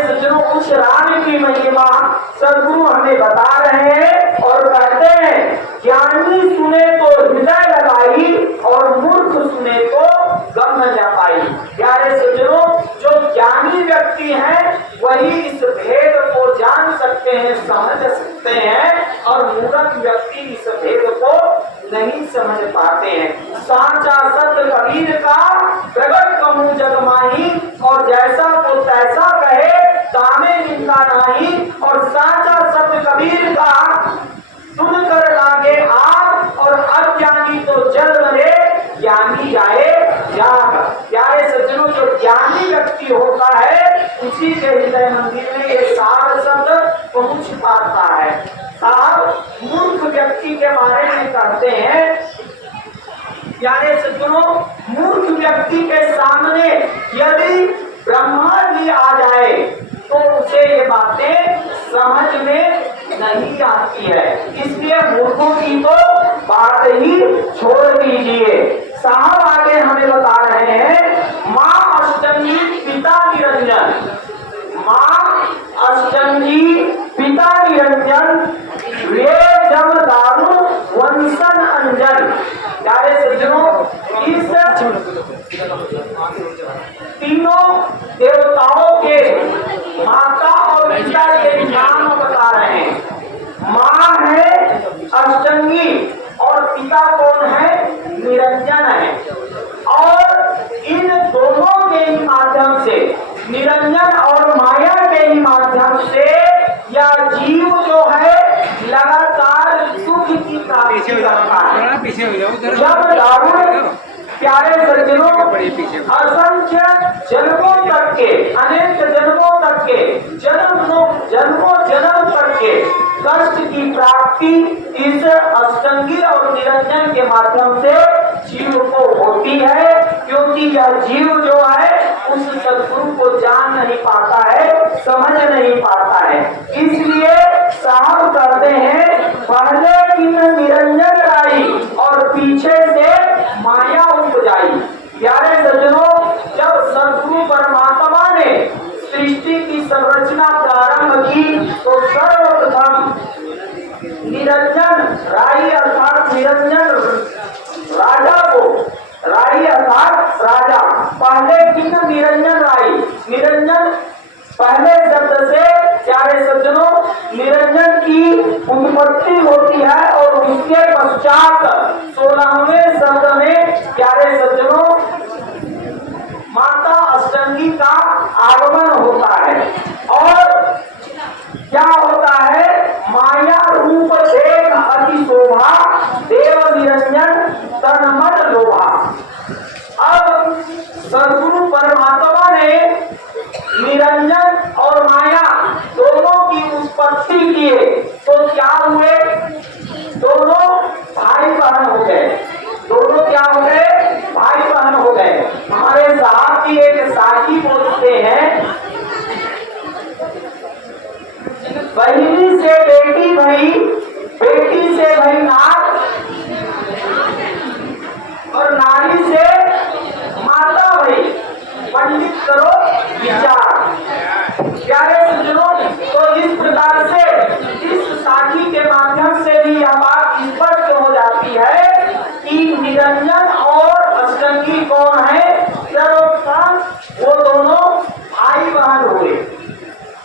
सज्जनों, उस राम की महिमा सदगुरु हमें बता रहे हैं और कहते हैं ज्ञानी सुने तो हृदय लगाई और मूर्ख सुने तो गम न जा पाई। प्यारे सज्जनों, जो ज्ञानी व्यक्ति हैं वही इस भेद को जान सकते हैं, समझ सकते हैं, और मूर्ख व्यक्ति इस भेद को नहीं समझ पाते हैं। साचा सत्य कबीर का प्रगट कहूं जग माही, और जैसा को तैसा कहे दामे निंदा नाही। और साचा सत्य कबीर का सुनकर लागे आग, और अज्ञानी तो जल मरे ज्ञानी जाए जाग। प्यारे सज्जनों, जो ज्ञानी व्यक्ति होता है उसी के हृदय मंदिर में ये सार शब्द पहुंच पाता है। साहब, मूर्ख व्यक्ति के बारे में कहते हैं, प्यारे सज्जनों, मूर्ख व्यक्ति के सामने यदि ब्रह्मा जी आ जाए तो उसे ये बातें समझ में नहीं आती है। इसलिए मूर्खों की तो बात ही छोड़ दीजिए। साहब आगे हमें बता रहे हैं, माँ अष्टमी पिता निरंजन, माँ अष्टमी पिता निरंजन, वे जम दारू वंशन अंजन। प्यारे सज्जनों, इस तीनों देवताओं के माता और पिता के नाम बता रहे हैं। माँ है अष्टमी और पिता कौन है? निरंजन है। और इन दोनों के ही माध्यम से, निरंजन और माया के ही माध्यम से, या जीव जो है लगातार सुख की प्राप्ति करता है। जब दारुण, प्यारे सज्जनों, असंख्य जन्मों तक के, अनेक जन्मों तक के, जन्मों जन्म तक के कष्ट की प्राप्ति इस अष्टंगी और निरंजन के माध्यम से जीव को होती है, क्योंकि यह जीव जो है उस सद्गुरु को जान नहीं पाता है, समझ नहीं पाता है। इसलिए साहब कहते हैं, पहले की निरंजन आई और पीछे से माया उपजाई। प्यारे सज्जनों, जब सद्गुरु परमात्मा ने सृष्टि की संरचना प्रारंभ की तो सर्वप्रथम निरंजन राई अर्थात निरंजन राजा को, राई अर्थात राजा, पहले किन निरंजन राई, निरंजन पहले शब्द से प्यारे सज्जनों निरंजन की उत्पत्ति होती है, और उसके पश्चात 16वें शब्द में प्यारे सज्जनों माता अष्टंगी का आगमन होता है। और क्या होता है? माया रूप देख अति शोभा, देव निरंजन तन मन लोभा। अब सद्गुरु परमात्मा ने निरंजन और माया दोनों की उत्पत्ति किए तो क्या हुए? दोनों भाई बहन हो गए। दोनों क्या हो गए? भाई बहन हो गए। हमारे साहब की एक साखी बोलते हैं, बहिनी से बेटी भई, बेटी से भई नार, और नारी से माता भई, पंडित करो विचार। प्यारे सज्जनों, तो इस प्रकार से इस साखी के माध्यम से भी यह बात स्पष्ट हो जाती है कि निरंजन और अष्टंगी कौन है? सर्वप्रथम वो दोनों भाई बहन हुए,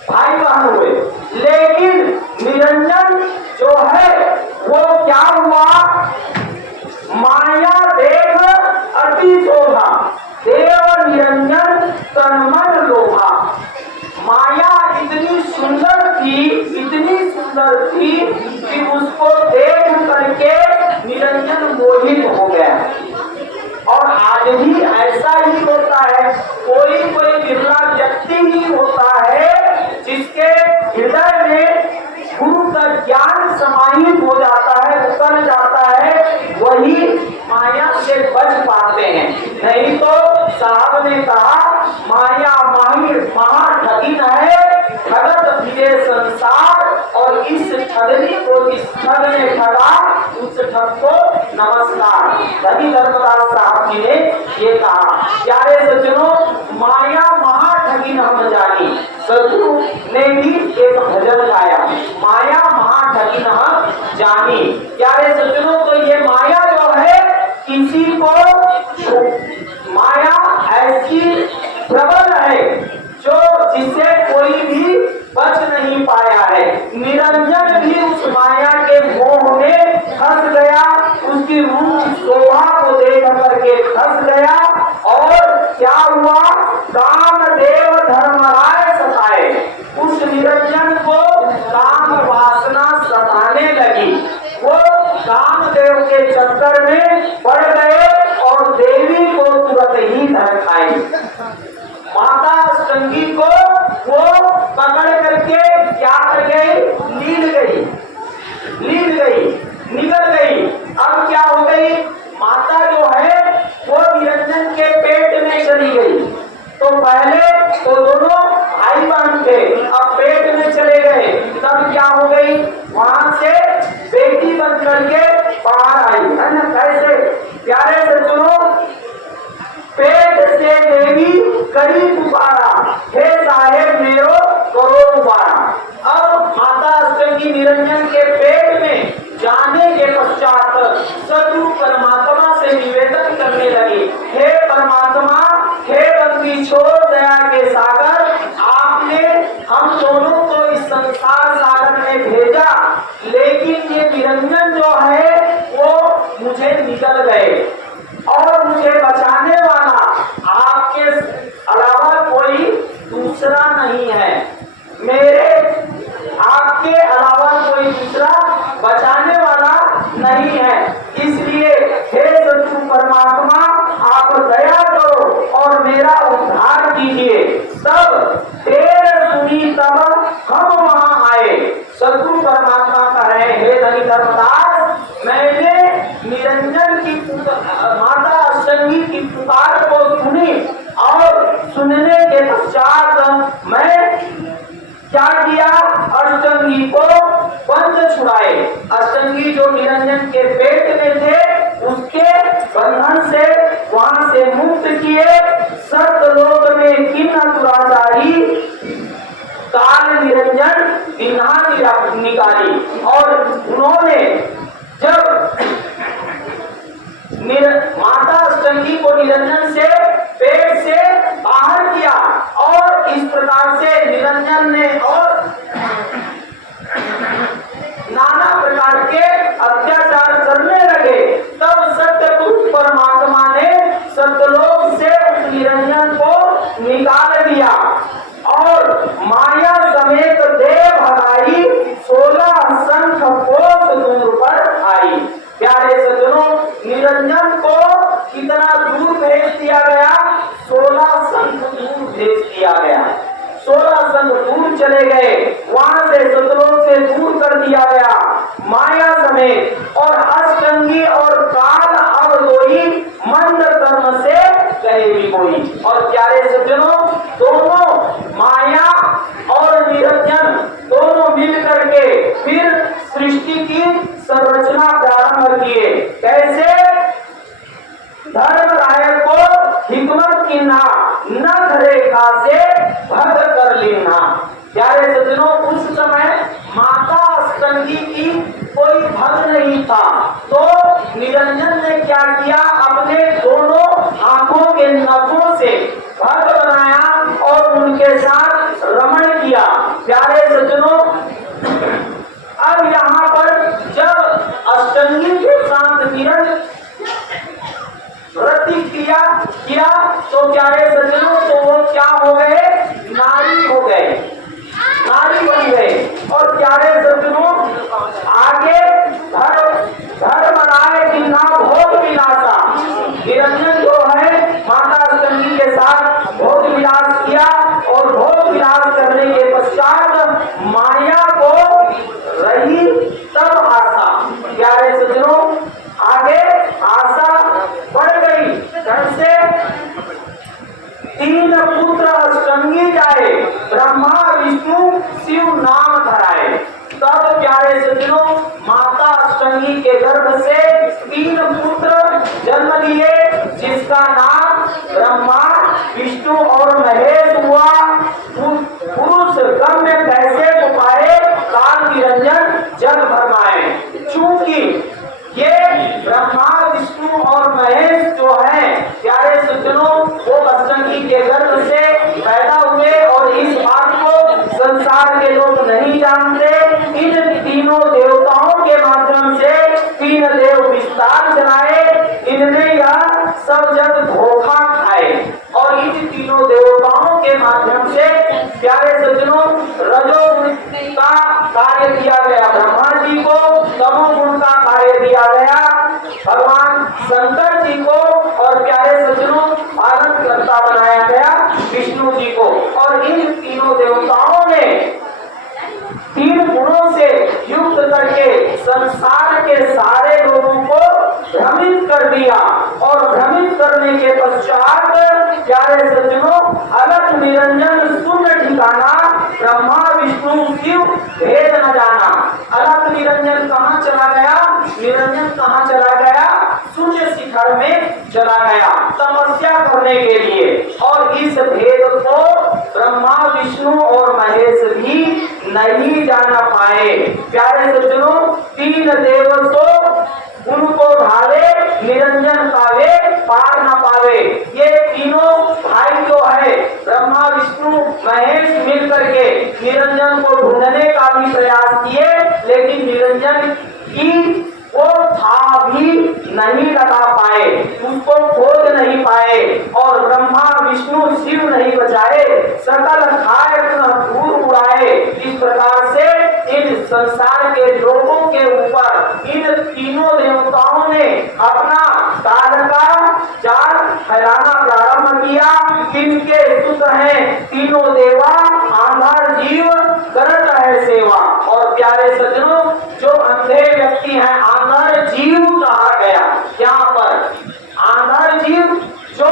भाई बहन हुए। लेकिन निरंजन जो है वो क्या हुआ? माया देख अति शोभा, देव निरंजन तन मन लोभा। माया इतनी सुंदर थी, इतनी सुंदर थी कि उसको देख करके निरंजन मोहित हो गया। और आज भी ऐसा ही होता है, कोई कोई बिरला व्यक्ति ही होता है जिसके हृदय में गुरु का ज्ञान समाहित हो जाता है, उतर जाता है, वही माया से बच पाते हैं। नहीं तो साहब ने कहा, माया माही महा ठगिन है, ठगत फिरे संसार, और इस ठगनी को जिस ठग ने ठगा उस ठग को नमस्कार। धनी धर्मदास साहब जी ने ये कहा। प्यारे सज्जनों, माया महा ठगी न जानी। सदगुरु ने भी एक भजन गाया, माया महा ठगी न जानी। प्यारे सज्जनों, तो ये माया जो है किसी को, माया ऐसी प्रबल है जो जिसे कोई भी बच नहीं पाया है। निरंजन भी उस माया के मोह में फंस गया, उसकी रूप शोभा को देख करके फंस गया। और क्या हुआ, कामदेव धर्मराय सताए, उस निरंजन को काम वासना सताने लगी। वो कामदेव के चक्कर में पड़ गए और देवी को तुरंत ही धर खाए। माता अष्टंगी को वो पकड़ करके क्या कर गई, लील गई, निकल गई। अब क्या हो गई, माता जो है वो निरंजन के पेट में चली गई। तो पहले तो दोनों भाई बहन थे, अब पेट में चले गए। तब क्या हो गई, वहां से बेटी बन करके बाहर आई, है ना। कैसे, प्यारे सज्जनों, पेट से देवी करी पुकारा, हे साहेब मेरो करो पुकारा। अब माता अष्टंगी निरंजन के पेट में जाने के पश्चात सदगुरु परमात्मा से निवेदन करने लगी, हे परमात्मा, हे बंदी छोड़ दया के सागर, आपने हम दोनों को इस संसार सागर में भेजा, लेकिन ये निरंजन जो है वो मुझे निकल गए और मुझे बचाने वाला आपके अलावा कोई दूसरा नहीं है। मेरे आपके अलावा कोई दूसरा बचाने वाला नहीं है। इसलिए हे सद्गुरु परमात्मा, आप दया करो और मेरा उद्धार कीजिए। तब देर सुनी तब हम वहां आए। सद्गुरु परमात्मा कह रहे हैं, हे धनी धर्मदास, मैंने निरंजन की माता अष्टंगी की पुकार को सुनी और सुनने के पश्चात मैं क्या किया, अष्टंगी को बंध छुड़ाए। अष्टंगी जो निरंजन के पेट में थे उसके बंधन से वहां से मुक्त किए। सत्यलोक में किन्न दुराचारी काल निरंजन बिन्हा निकाली। और उन्होंने जब माता अष्टंगी को निरंजन से पेट से बाहर किया और इस प्रकार से निरंजन ने और नाना प्रकार के अत्याचार करने लगे, तब सत्यपुरुष परमात्मा ने सत्यलोक से उस निरंजन को निकाल दिया और माया समेत देव भगाई, 16 शंख कोस दूर पर आई। प्यारे सज्जनों, निरंजन को कितना दूर भेज दिया गया, 16 शंख दूर भेज दिया गया। 16 शंख दूर चले गए, वहां से सतलोक से दूर कर दिया गया माया समेत। और अष्टंगी और काल अब दोई मंद कर्म से कहे भी कोई। और प्यारे सज्जनों, दोनों माया और निरंजन दोनों मिल करके फिर सृष्टि की संरचना प्रारंभ किए। कैसे, धर्मराय को हिकमत की नख रेखा से भद्र कर लेना। प्यारे सज्जनों, उस समय माता अष्टंगी की कोई भक्त नहीं था, तो निरंजन ने क्या किया, अपने दोनों आंखों के नखों से भद्र बनाया और उनके साथ रमण किया। प्यारे सज्जनों, अब यहाँ पर जब अष्टंगी के साथ निरंजन प्रतिक्रिया किया तो प्यारे सज्जनों, तो वो क्या हो गए, नारी हो गए, नारी बन गए। और प्यारे सज्जनों, आगे धर्मराय की नाम भोग विलासा, निरंजन जो है माता अष्टंगी के साथ भोग विलास किया और भोग विलास करने के पश्चात माया को रही तब आशा। प्यारे सज्जनों, आगे आशा बढ़ गई। कैसे, 3 पुत्र अष्टंगी जाए, ब्रह्मा विष्णु शिव नाम धराए। तब प्यारे सज्जनों, माता अष्टंगी के गर्भ से 3 पुत्र जन्म लिए, जिसका नाम ब्रह्मा विष्णु और महेश हुआ। प्यारे सज्जनों, रजोगुण का कार्य दिया गया ब्रह्मा जी को, तमोगुण का कार्य दिया गया भगवान शंकर जी को, और प्यारे सज्जनों पालन करता बनाया गया विष्णु जी को। और इन तीनों देवताओं ने तीन गुणों से युक्त करके संसार के सारे लोगों को भ्रमित कर दिया, और भ्रमित करने के पश्चात प्यारे सज्जनों अलग निरंजन शून्य ठिकाना ब्रह्मा विष्णु शिव भेद न जाना। अलग निरंजन कहाँ चला गया? निरंजन कहाँ चला गया? शून्य शिखर में चला गया तपस्या करने के लिए। और इस भेद को ब्रह्मा विष्णु और महेश भी नहीं जान पाए। प्यारे सज्जनों, तीन देव तो उनको ढाले निरंजन पावे पार न पावे। ये तीनों भाई जो है ब्रह्मा विष्णु महेश मिल करके निरंजन को ढूंढने का भी प्रयास किए, लेकिन निरंजन की वो था भी नहीं लगा पाए, उसको खोज नहीं पाए, और ब्रह्मा विष्णु शिव नहीं बचाए, सकल खाए धूल उड़ाए। इस प्रकार से इन संसार के लोगों के ऊपर इन तीनों देवताओं ने अपना काल का जाल फैलाना प्रारंभ किया। इनके पुत्र हैं तीनों देवा, आंधर जीव करत है सेवा। और प्यारे सज्जनों, जो अंधे व्यक्ति हैं आंधर जीव कहा गया यहाँ पर। आंधर जीव जो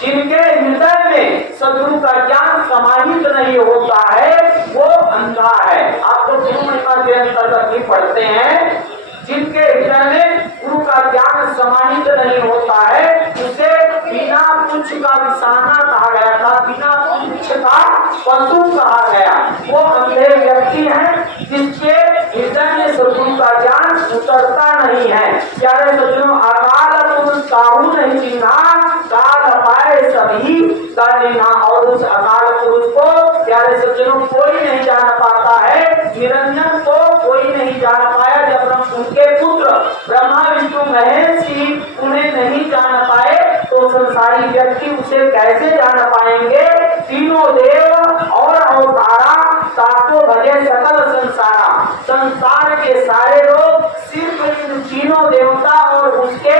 जिनके हृदय में सद्गुरु का ज्ञान समाहित नहीं होता है वो अंधा है। आप तो गुरु महिमा के अंतर्गत भी पढ़ते हैं, जिनके हृदय में गुरु का ज्ञान समाहित नहीं होता है उसे बिना पुच्छ का विसाना कहा गया था, बिना पुच्छ का पशु कहा गया। वो अंधे व्यक्ति हैं जिसके हृदय में सद्गुरु का ज्ञान उतरता नहीं है। प्यारे सज्जनों, अकाल पुरुष काहू नहीं चिन्हा, काल पाए सभी का चिन्हा। और उस अकाल पुरुष को प्यारे सज्जनों कोई नहीं जान पाता है। निरंजन को कोई नहीं जान पाया। जब उनके पुत्र ब्रह्मा विष्णु महेश ही उन्हें नहीं जान पाए तो संसारी व्यक्ति उसे कैसे जान पाएंगे? तीनों देव और अवतारा सातों भजे सकल संसारा। संसार के सारे लोग सिर्फ इन तीनों देवता और उसके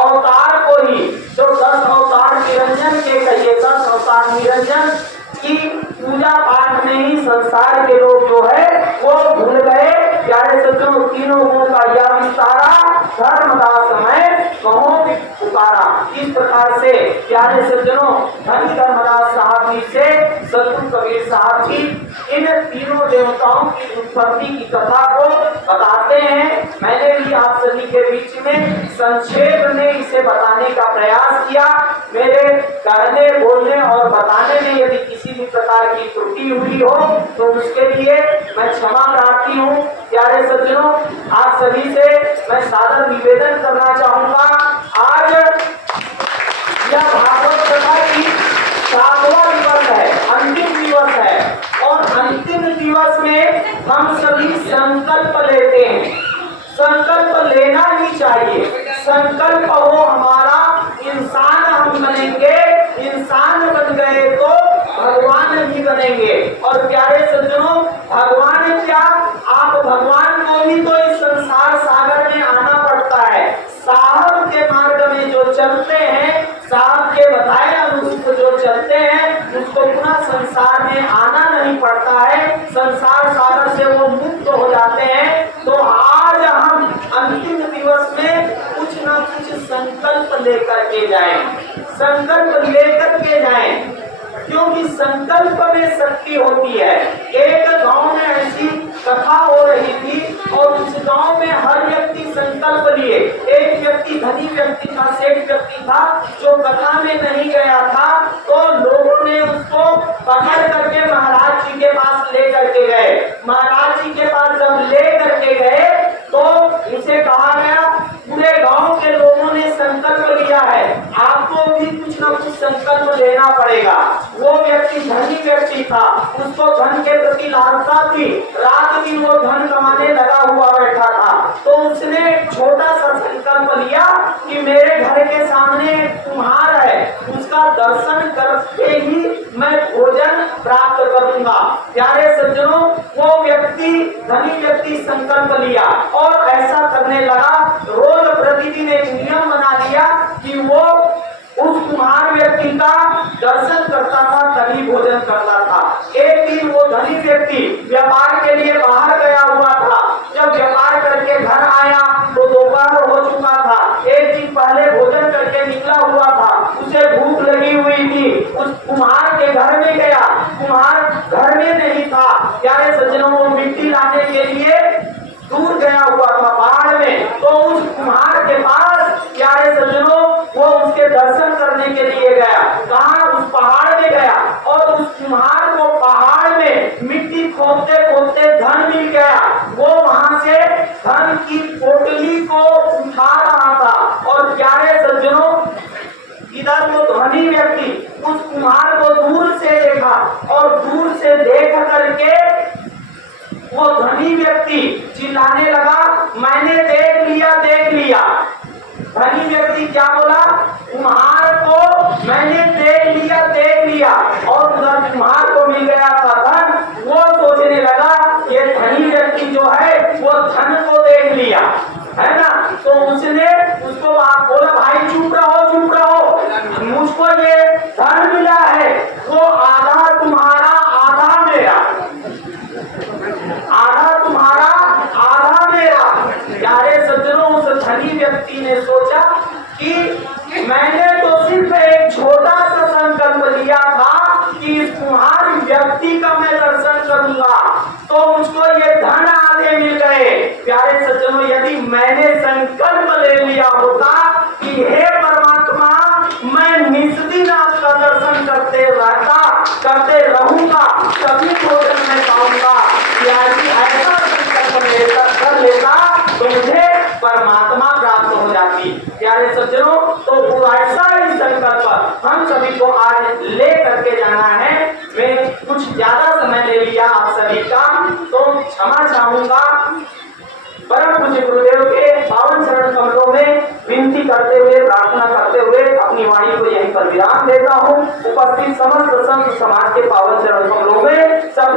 अवतार को ही, जो 10 अवतार निरंजन के कहिए, 10 अवतार निरंजन की पूजा पाठ में ही संसार के लोग जो है वो भूल गए। प्यारे सज्जनों, तीनों गुण का यह विस्तारा धर्मदास में कहो पुकारा। इस प्रकार से प्यारे सज्जनों धनी धर्मदास साहब जी से सद्गुरु कबीर साहब जी इन तीनों देवताओं की उत्पत्ति की कथा को बताते हैं। मैंने भी आप सभी के बीच में संक्षेप में इसे बताने का प्रयास किया। मेरे कहने बोलने और बताने में यदि किसी भी प्रकार की त्रुटि हुई हो तो उसके लिए मैं क्षमा प्रार्थी हूँ। प्यारे सज्जनों, आप सभी से मैं सादर निवेदन करना चाहूंगा। आज यह भागवत कथा की 7वां दिवस है, अंतिम दिवस है, और अंतिम दिवस में हम सभी संकल्प लेते हैं। संकल्प लेना ही चाहिए। संकल्प हो हमारा, इंसान हम बनेंगे, इंसान बन गए तो भगवान भी बनेंगे। और प्यारे सज्जनों, भगवान क्या, आप भगवान को भी तो इस संसार सागर में आना पड़ता है। साहब के मार्ग में जो चलते हैं, साहब के बताए अनुरूप जो चलते हैं, उसको पुनः संसार में आना नहीं पड़ता है। संसार सागर से वो मुक्त हो जाते हैं। तो आज हम अंतिम दिवस में कुछ न कुछ संकल्प लेकर के जाएं, संकल्प लेकर के जाएं, क्योंकि संकल्प में शक्ति होती है। एक गांव में ऐसी कथा हो रही थी और उस गांव में हर व्यक्ति संकल्प लिए। एक व्यक्ति धनी व्यक्ति था, सेठ व्यक्ति था, जो कथा में नहीं गया था, तो लोगों ने उसको पकड़ करके महाराज जी के पास ले करके गए। महाराज जी के पास जब ले करके गए तो उसे कहा गया, पूरे गांव के लोगों ने संकल्प लिया है, आपको भी कुछ कुछ न कुछ संकल्प लेना पड़ेगा। वो व्यक्ति धनी व्यक्ति था, उसको धन के प्रति लालसा थी, रात दिन वो धन कमाने लगा हुआ बैठा था। तो उसने छोटा सा संकल्प लिया कि मेरे घर के सामने कुम्हार है, उसका दर्शन करके ही मैं भोजन प्राप्त करूंगा। प्यारे सज्जनों, वो व्यक्ति धनी व्यक्ति संकल्प लिया और ऐसा करने लगा। रोज प्रतिदिन एक नियम बना लिया कि वो उस कुम्हार व्यक्ति का दर्शन करता था, तभी भोजन करता था। एक दिन वो धनी व्यक्ति व्यापार के लिए बाहर गया हुआ था। जब व्यापार करके घर आया तो दोपहर हो चुका था। एक दिन पहले भोजन करके निकला हुआ था, उसे भूख लगी हुई थी। उस कुम्हार के घर में गया, कुम्हार घर में नहीं था। प्यारे सज्जनों, वो मिट्टी लाने के लिए दूर गया हुआ था पहाड़ में। तो उस कुम्हार के पास प्यारे सज्जनों वो उसके दर्शन करने के लिए गया। कहा? उस पहाड़ में गया और उस कुम्हार को पहाड़ में मिट्टी खोदते खोदते धन मिल गया। वो वहां से धन की पोटली को उठा रहा था और प्यारे सज्जनों इधर वो धनी व्यक्ति उस कुम्हार को दूर से देखा और दूर से देख करके वो धनी व्यक्ति चिल्लाने लगा, मैंने देख लिया देख लिया। धनी व्यक्ति क्या बोला? कुम्हार को मैंने देख लिया और उधर कुम्हार को मिल गया था धन। वो सोचने लगा ये धनी व्यक्ति जो है वो धन को देख लिया है ना। तो उसने उसको बोला, भाई चुप रहो, मुझको ये धन मिला है, वो आधा तुम्हारा आधा मेरा, आधा तुम्हारा आधा मेरा। प्यारे सज्जनों, उस धनी व्यक्ति ने सोचा कि मैंने तो सिर्फ एक छोटा सा संकल्प लिया था कि इस कुम्हार व्यक्ति का मैं दर्शन करूंगा, तो मुझको ये धन आधे मिल गए। प्यारे सज्जनों, यदि मैंने संकल्प ले लिया होता कि हे परमात्मा, मैं निस्दिन आपका दर्शन करते रहूंगा, तभी भोजन में पाऊंगा, ऐसा संकल्प कर लेता तो मुझे परमात्मा प्राप्त हो जाती। प्यारे सज्जनों, तो ऐसा ही संकल्प हम सभी को आज ले करके जाना है। मैं कुछ ज्यादा समय ले लिया आप सभी का, तो क्षमा चाहूंगा। परम पूज्य गुरुदेव के पावन चरण कमलों में विनती करते हुए, प्रार्थना करते हुए अपनी वाणी को यहीं पर विराम देता हूँ। उपस्थित समस्त संत समाज के पावन चरण कमलों में सब